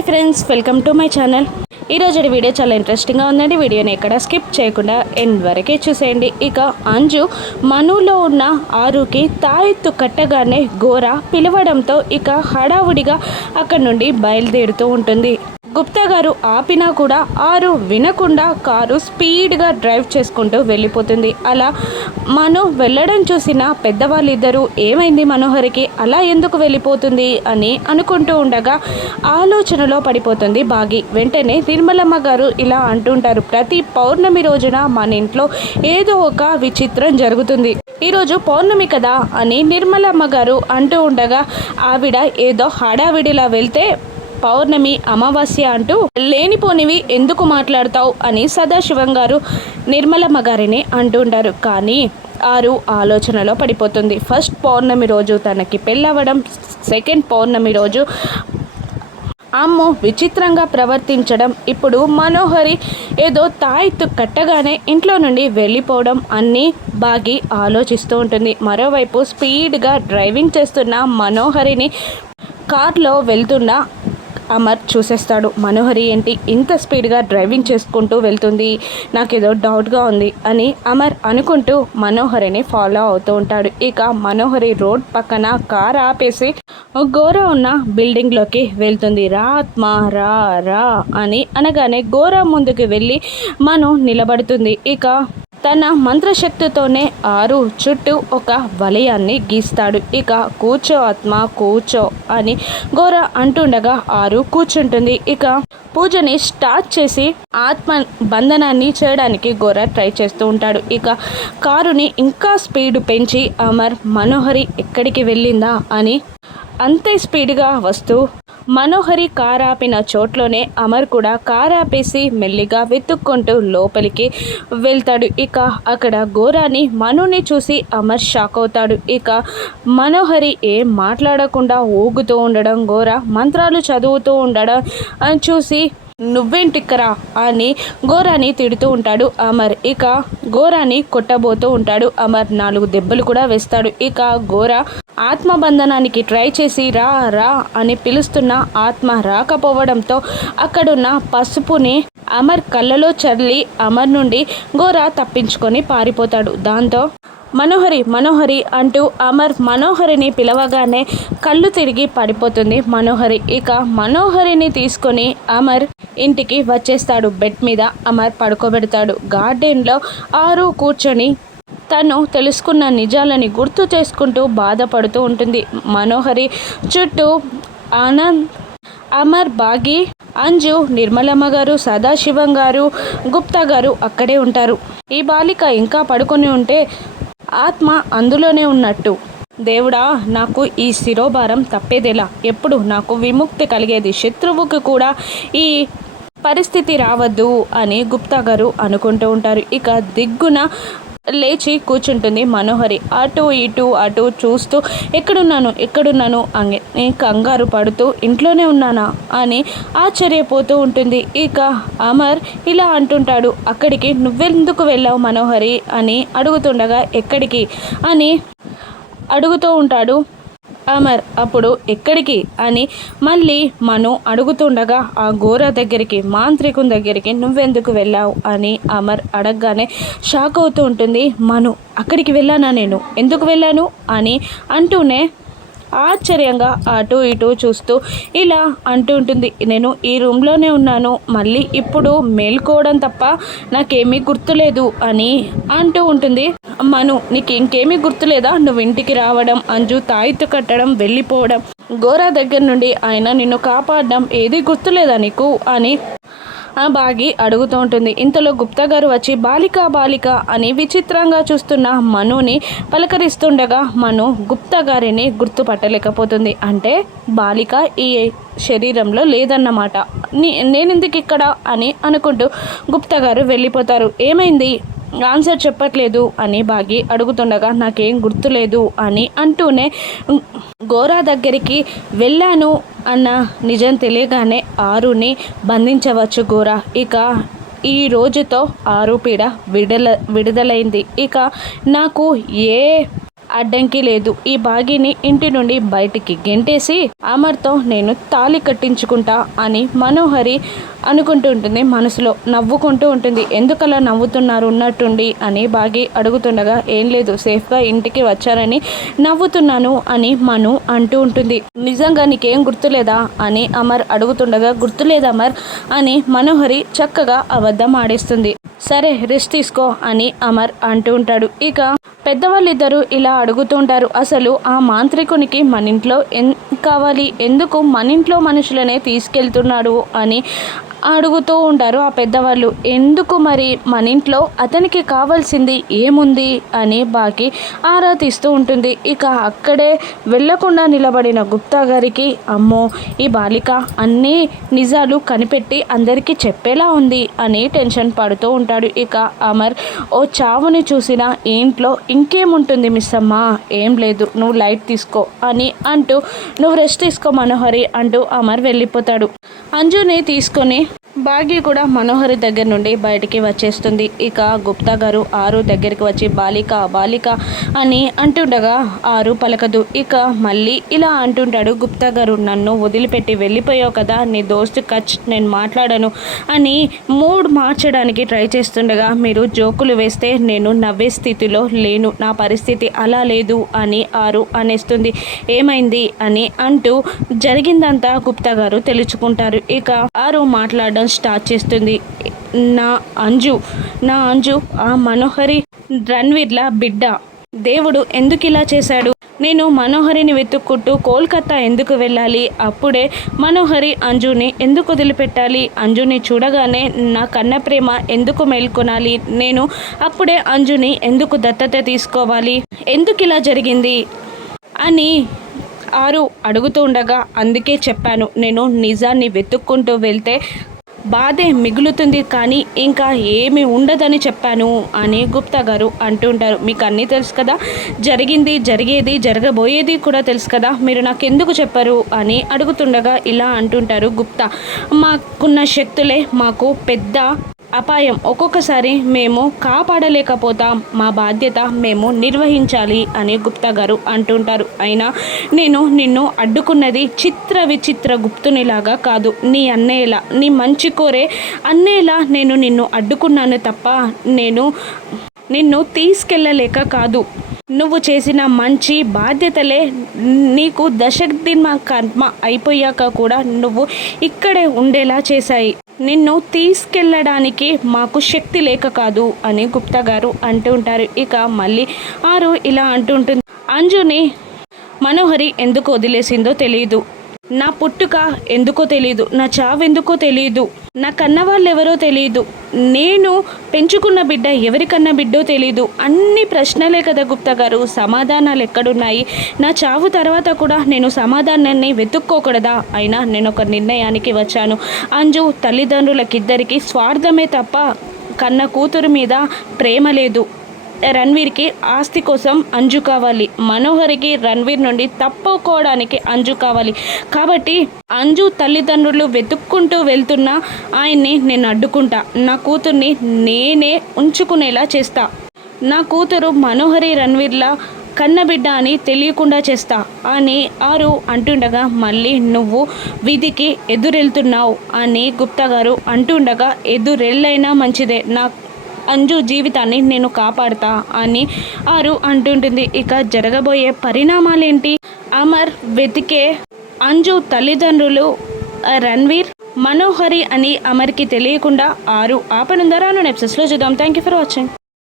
Hi friends welcome to my channel. ఈరోజు video చాలా ఇంట్రెస్టింగ్గా ఉందండి. వీడియోని ఎక్కడ స్కిప్ చేయకుండా ఎండ్ వరకే చూసేయండి. ఇక అంజు మనులో ఉన్న ఆరుకి తాయెత్తు కట్టగానే గోర పిలవడంతో ఇక హడావుడిగా అక్కడి నుండి బయలుదేరుతూ ఉంటుంది. గుప్తా గారు ఆపినా కూడా ఆరు వినకుండా కారు స్పీడ్గా డ్రైవ్ చేసుకుంటూ వెళ్ళిపోతుంది. అలా మనం వెళ్ళడం చూసిన పెద్దవాళ్ళిద్దరూ ఏమైంది మనోహరికి? అలా ఎందుకు వెళ్ళిపోతుంది? అని అనుకుంటూ ఉండగా ఆలోచనలో పడిపోతుంది బాగి. వెంటనే నిర్మలమ్మ గారు ఇలా అంటుంటారు ప్రతి పౌర్ణమి రోజున మన ఇంట్లో ఏదో ఒక విచిత్రం జరుగుతుంది. ఈరోజు పౌర్ణమి కదా అని నిర్మలమ్మ గారు అంటూ ఉండగా ఆవిడ ఏదో హడావిడిలా వెళ్తే పౌర్ణమి అమావాస్య అంటూ లేనిపోనివి ఎందుకు మాట్లాడతావు అని సదాశివం గారు నిర్మలమ్మ గారిని అంటుంటారు కానీ ఆరు ఆలోచనలో పడిపోతుంది. ఫస్ట్ పౌర్ణమి రోజు తనకి పెళ్ళవడం సెకండ్ పౌర్ణమి రోజు అమ్ము విచిత్రంగా ప్రవర్తించడం ఇప్పుడు మనోహరి ఏదో తాయిత్తు కట్టగానే ఇంట్లో నుండి వెళ్ళిపోవడం అన్నీ బాగి ఆలోచిస్తూ ఉంటుంది. మరోవైపు స్పీడ్గా డ్రైవింగ్ చేస్తున్న మనోహరిని కార్లో వెళ్తున్న అమర్ చూసేస్తాడు. మనోహరి ఏంటి? ఇంత స్పీడ్గా డ్రైవింగ్ చేసుకుంటూ వెళ్తుంది. నాకేదో డౌట్గా ఉంది అని అమర్ అనుకుంటూ మనోహరిని ఫాలో అవుతూ ఉంటాడు. ఇక మనోహరి రోడ్ పక్కన కార్ ఆపేసి గోర ఉన్న బిల్డింగ్లోకి వెళ్తుంది. రా ఆత్మ రా రా అని అనగానే గోర ముందుకు వెళ్ళి మను నిలబడుతుంది. ఇక తన మంత్రశక్తితోనే ఆరు చుట్టూ ఒక వలయాన్ని గీస్తాడు. ఇక కూర్చో ఆత్మ కూర్చో అని ఘోర అంటుండగా ఆరు కూర్చుంటుంది. ఇక పూజని స్టార్ట్ చేసి ఆత్మ బంధనాన్ని చేయడానికి ఘోర ట్రై చేస్తూ ఉంటాడు. ఇక కారుని ఇంకా స్పీడ్ పెంచి అమర్ మనోహరి ఎక్కడికి వెళ్ళిందా అని అంతే స్పీడ్గా వస్తూ మనోహరి కారాపిన చోట్లోనే అమర్ కూడా కారాపేసి మెల్లిగా వెతుక్కుంటూ లోపలికి వెళ్తాడు. ఇక అక్కడ ఘోరాన్ని మనుని చూసి అమర్ షాక్ అవుతాడు. ఇక మనోహరి ఏం మాట్లాడకుండా ఊగుతూ ఉండడం ఘోర మంత్రాలు చదువుతూ ఉండడం అని చూసి నువ్వేంటిక్కరా అని ఘోరాని తిడుతూ ఉంటాడు అమర్. ఇక ఘోరాని కొట్టబోతూ ఉంటాడు. అమర్ నాలుగు దెబ్బలు కూడా వేస్తాడు. ఇక ఘోర ఆత్మబంధనానికి ట్రై చేసి రా రా అని పిలుస్తున్న ఆత్మ రాకపోవడంతో అక్కడున్న పసుపుని అమర్ కళ్ళలో చల్లి అమర్ నుండి గోర తప్పించుకొని పారిపోతాడు. దాంతో మనోహరి మనోహరి అంటూ అమర్ మనోహరిని పిలవగానే కళ్ళు తిరిగి పడిపోతుంది మనోహరి. ఇక మనోహరిని తీసుకొని అమర్ ఇంటికి వచ్చేస్తాడు. బెడ్ మీద అమర్ పడుకోబెడతాడు. గార్డెన్లో ఆరు కూర్చొని తను తెలుసుకున్న నిజాలని గుర్తు చేసుకుంటూ బాధపడుతూ ఉంటుంది. మనోహరి చుట్టూ ఆనంద్ అమర్ బాగి అంజు నిర్మలమ్మ గారు సదాశివం గారు గుప్తా గారు అక్కడే ఉంటారు. ఈ బాలిక ఇంకా పడుకొని ఉంటే ఆత్మ అందులోనే ఉన్నట్టు. దేవుడా నాకు ఈ శిరోభారం తప్పేదేలా? ఎప్పుడు నాకు విముక్తి కలిగేది శత్రువుకి కూడా ఈ పరిస్థితి రావద్దు అని గుప్తా గారు అనుకుంటూ ఉంటారు. ఇక దిగ్గున లేచి కూర్చుంటుంది మనోహరి. అటు ఇటు అటు చూస్తూ ఎక్కడున్నాను ఎక్కడున్నాను? అని కంగారు పడుతూ ఇంట్లోనే ఉన్నానా? అని ఆశ్చర్యపోతూ ఉంటుంది. ఇక అమర్ ఇలా అంటుంటాడు అక్కడికి నువ్వెందుకు వెళ్ళావు మనోహరి? అని అడుగుతుండగా ఎక్కడికి? అని అడుగుతూ ఉంటాడు. అమర్ అప్పుడు ఎక్కడికి? అని మళ్ళీ మను అడుగుతుండగా ఆ ఘోర దగ్గరికి మాంత్రికుని దగ్గరికి నువ్వెందుకు వెళ్ళావు? అని అమర్ అడగగానే షాక్ అవుతూ ఉంటుంది. మను అక్కడికి వెళ్ళానా నేను? ఎందుకు వెళ్ళాను? అని అంటూనే ఆశ్చర్యంగా అటు ఇటు చూస్తూ ఇలా అంటూ ఉంటుంది. నేను ఈ రూమ్లోనే ఉన్నాను. మళ్ళీ ఇప్పుడు మేల్కోవడం తప్ప నాకేమీ గుర్తులేదు అని అంటూ ఉంటుంది. మను నీకు ఇంకేమీ గుర్తులేదా? నువ్వు ఇంటికి రావడం అంజు తాయిత్తు కట్టడం వెళ్ళిపోవడం. గోరా దగ్గర నుండి ఆయన నిన్ను కాపాడడం ఏది గుర్తులేదా నీకు? అని బాగి అడుగుతూ ఉంటుంది. ఇంతలో గుప్తా గారు వచ్చి బాలిక బాలిక అని విచిత్రంగా చూస్తున్న మనుని పలకరిస్తుండగా మను గుప్తా గారిని గుర్తుపట్టలేకపోతుంది. అంటే బాలిక ఈ శరీరంలో లేదన్నమాట. నేనెందుకు ఇక్కడ అని అనుకుంటూ గుప్తా గారు వెళ్ళిపోతారు. ఏమైంది? ఆన్సర్ చెప్పట్లేదు అని బాగి అడుగుతుండగా నాకేం గుర్తులేదు అని అంటూనే గోరా దగ్గరికి వెళ్ళాను అన్న నిజం తెలియగానే ఆరుని బంధించవచ్చు గోరా. ఇక ఈ రోజుతో ఆరు పీడ విడుదల విడుదలైంది. ఇక నాకు ఏ అడ్డంకి లేదు. ఈ బాగిని ఇంటి నుండి బయటికి గెంటేసి అమర్తో నేను తాళి కట్టించుకుంటా అని మనోహరి అనుకుంటూ ఉంటుంది మనసులో నవ్వుకుంటూ ఉంటుంది. ఎందుకలా నవ్వుతున్నారు ఉన్నట్టుండి అని బాగి అడుగుతుండగా ఏం లేదు సేఫ్గా ఇంటికి వచ్చారని నవ్వుతున్నాను అని మను అంటూ ఉంటుంది. నిజంగా నీకేం గుర్తులేదా అని అమర్ అడుగుతుండగా గుర్తులేదు అమర్ అని మనోహరి చక్కగా అబద్ధం ఆడేస్తుంది సరే రెస్ట్ తీసుకో అని అమర్ అంటూ ఉంటాడు. ఇక పెద్దవాళ్ళిద్దరూ ఇలా అడుగుతుంటారు. అసలు ఆ మాంత్రికునికి మన ఇంట్లో ఎన్ కావాలి? ఎందుకు మన ఇంట్లో మనుషులనే తీసుకెళ్తున్నాడు అని అడుగుతూ ఉంటారు ఆ పెద్దవాళ్ళు. ఎందుకు మరి? మన ఇంట్లో అతనికి కావాల్సింది ఏముంది? అని బాకి ఆరా తీస్తూ ఉంటుంది. ఇక అక్కడే వెళ్ళకుండా నిలబడిన గుప్తా గారికి అమ్మో ఈ బాలిక అన్నీ నిజాలు కనిపెట్టి అందరికీ చెప్పేలా ఉంది అని టెన్షన్ పడుతూ ఉంటాడు. ఇక అమర్ ఓ చావుని చూసిన ఇంట్లో ఇంకేముంటుంది మిస్ అమ్మ ఏం లేదు నువ్వు లైట్ తీసుకో అని అంటూ నువ్వు రెస్ట్ తీసుకో మనోహరి అంటూ అమర్ వెళ్ళిపోతాడు. అంజుని తీసుకొని భాగ్య కూడా మనోహరి దగ్గర నుండి బయటికి వచ్చేస్తుంది. ఇక గుప్తా గారు ఆరు దగ్గరికి వచ్చి బాలిక బాలిక అని అంటుండగా ఆరు పలకదు. ఇక మళ్ళీ ఇలా అంటుంటాడు గుప్తా గారు నన్ను వదిలిపెట్టి వెళ్ళిపోయావు కదా నీ దోస్తు కచ్ నేను మాట్లాడను అని మూడ్ మార్చడానికి ట్రై చేస్తుండగా మీరు జోకులు వేస్తే నేను నవ్వే స్థితిలో లేను నా పరిస్థితి అలా లేదు అని ఆరు అనేస్తుంది. ఏమైంది అని అంటూ జరిగిందంతా గుప్తా గారు తెలుసుకుంటారు. ఇక ఆరు మాట్లాడడం స్టార్ట్ చేస్తుంది. నా అంజు నా అంజు ఆ మనోహరి రణ్వీర్ల బిడ్డ. దేవుడు ఎందుకు ఇలా చేశాడు? నేను మనోహరిని వెతుక్కుంటూ కోల్కతా ఎందుకు వెళ్ళాలి? అప్పుడే మనోహరి అంజుని ఎందుకు వదిలిపెట్టాలి? అంజుని చూడగానే నా కన్న ప్రేమ ఎందుకు మేల్కొనాలి? నేను అప్పుడే అంజుని ఎందుకు దత్తత తీసుకోవాలి? ఎందుకు ఇలా జరిగింది? అని ఆరు అడుగుతూ ఉండగా అందుకే చెప్పాను. నేను నిజాన్ని వెతుక్కుంటూ వెళ్తే బాధే మిగులుతుంది కానీ ఇంకా ఏమి ఉండదని చెప్పాను అని గుప్తా గారు అంటుంటారు మీకు అన్నీ తెలుసు కదా. జరిగింది జరిగేది జరగబోయేది కూడా తెలుసు కదా. మీరు నాకు ఎందుకు చెప్పారు అని అడుగుతుండగా ఇలా అంటుంటారు గుప్తా. మాకున్న శక్తులే మాకు పెద్ద అపాయం. ఒక్కొక్కసారి మేము కాపాడలేకపోతాం. మా బాధ్యత మేము నిర్వహించాలి అని గుప్తా గారు అంటుంటారు. అయినా నేను నిన్ను అడ్డుకున్నది చిత్ర విచిత్ర గుప్తునిలాగా కాదు. నీ అన్నయ్యలా నీ మంచి కోరే అన్నయ్యలా నేను నిన్ను అడ్డుకున్నాను తప్ప నేను నిన్ను తీసుకెళ్ళలేక కాదు. నువ్వు చేసిన మంచి బాధ్యతలే నీకు దశదిన కర్మ అయిపోయాక కూడా నువ్వు ఇక్కడే ఉండేలా చేశాయి. నిన్ను తీసుకెళ్ళడానికి మాకు శక్తి లేక కాదు అని గుప్తా గారు అంటూ ఉంటారు. ఇక మళ్ళీ ఆరు ఇలా అంటుంటుంది అంజుని మనోహరి ఎందుకు వదిలేసిందో తెలియదు నా పుట్టుక ఎందుకో తెలియదు నా చావెందుకో తెలియదు నా కన్న వాళ్ళెవరో తెలియదు నేను పెంచుకున్న బిడ్డ ఎవరికన్నా బిడ్డో తెలియదు అన్ని ప్రశ్నలే కదా గుప్తా గారు సమాధానాలు ఎక్కడున్నాయి? నా చావు తర్వాత కూడా నేను సమాధానాన్ని వెతుక్కోకూడదా? అయినా నేను ఒక నిర్ణయానికి వచ్చాను. అంజు తల్లిదండ్రులకిద్దరికీ స్వార్థమే తప్ప కన్న కూతురు మీద ప్రేమ లేదు. రణ్వీర్కి ఆస్తి కోసం అంజు కావాలి. మనోహరికి రణ్వీర్ నుండి తప్పుకోవడానికి అంజు కావాలి. కాబట్టి అంజు తల్లిదండ్రులు వెతుక్కుంటూ వెళ్తున్న ఆయన్ని నేను అడ్డుకుంటా. నా కూతుర్ని నేనే ఉంచుకునేలా చేస్తా. నా కూతురు మనోహరి రణ్వీర్లా కన్నబిడ్డ అని తెలియకుండా చేస్తా. అని ఆరు అంటుండగా మళ్ళీ నువ్వు విధికి ఎదురెళ్తున్నావు అని గుప్తా గారు అంటుండగా ఎదురెళ్ళైనా మంచిదే. నా అంజు జీవితాన్ని నేను కాపాడతా అని ఆరు అంటుంటుంది. ఇక జరగబోయే పరిణామాలేంటి? అమర్ వెతికే అంజు తల్లిదండ్రులు రణ్వీర్ మనోహరి అని అమర్కి తెలియకుండా ఆరు ఆపనుందరాను నెప్సెస్లో చూద్దాం. Thank you for watching.